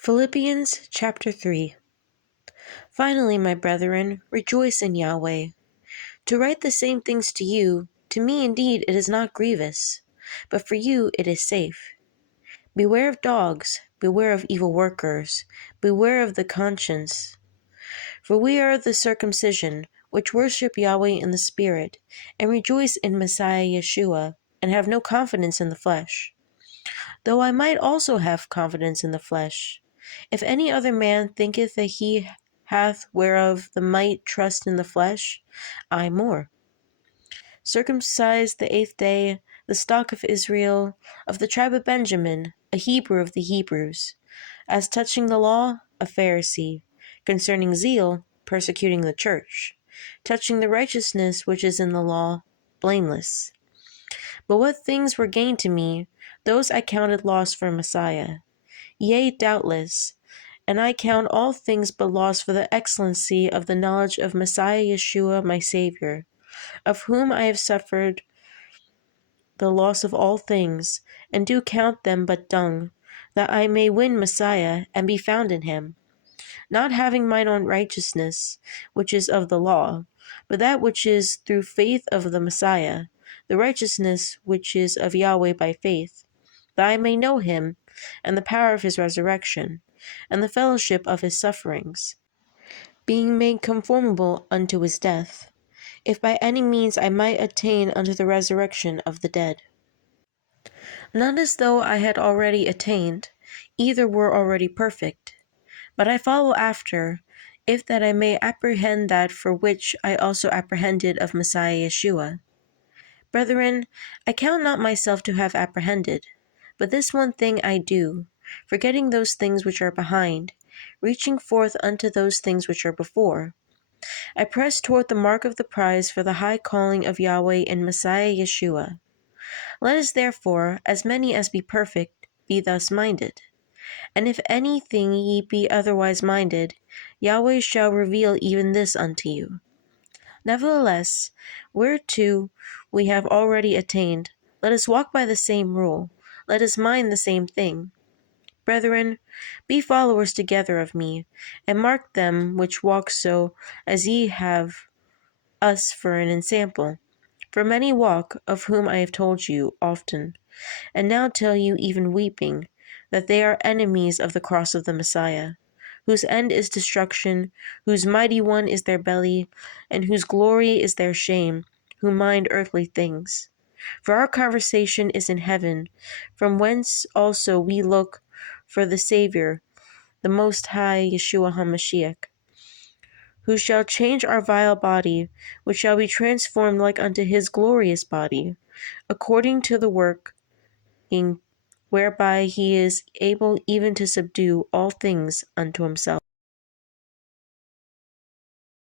Philippians chapter 3. Finally, my brethren, rejoice in Yahweh. To write the same things to me indeed it is not grievous, but for you it is safe. Beware of dogs, beware of evil workers, beware of the conscience. For we are the circumcision, which worship Yahweh in the Spirit, and rejoice in Messiah Yeshua, and have no confidence in the flesh. Though I might also have confidence in the flesh. If any other man thinketh that he hath whereof the might trust in the flesh, I more. Circumcised the 8th day, the stock of Israel, of the tribe of Benjamin, a Hebrew of the Hebrews. As touching the law, a Pharisee. Concerning zeal, persecuting the church. Touching the righteousness which is in the law, blameless. But what things were gained to me, those I counted loss for Messiah. Yea, doubtless, and I count all things but loss for the excellency of the knowledge of Messiah Yeshua my Saviour, of whom I have suffered the loss of all things, and do count them but dung, that I may win Messiah, and be found in him, not having mine own righteousness, which is of the law, but that which is through faith of the Messiah, the righteousness which is of Yahweh by faith, that I may know him, and the power of his resurrection, and the fellowship of his sufferings, being made conformable unto his death, if by any means I might attain unto the resurrection of the dead. Not as though I had already attained, either were already perfect, but I follow after, if that I may apprehend that for which I also apprehended of Messiah Yeshua. Brethren, I count not myself to have apprehended, but this one thing I do, forgetting those things which are behind, reaching forth unto those things which are before. I press toward the mark of the prize for the high calling of Yahweh in Messiah Yeshua. Let us therefore, as many as be perfect, be thus minded. And if anything ye be otherwise minded, Yahweh shall reveal even this unto you. Nevertheless, whereto we have already attained, let us walk by the same rule, let us mind the same thing. Brethren, be followers together of me, and mark them which walk so as ye have us for an ensample. For many walk, of whom I have told you often, and now tell you even weeping, that they are enemies of the cross of the Messiah, whose end is destruction, whose mighty one is their belly, and whose glory is their shame, who mind earthly things. For our conversation is in heaven, from whence also we look for the Saviour, the Most High Yeshua HaMashiach, who shall change our vile body, which shall be transformed like unto his glorious body, according to the working whereby he is able even to subdue all things unto himself.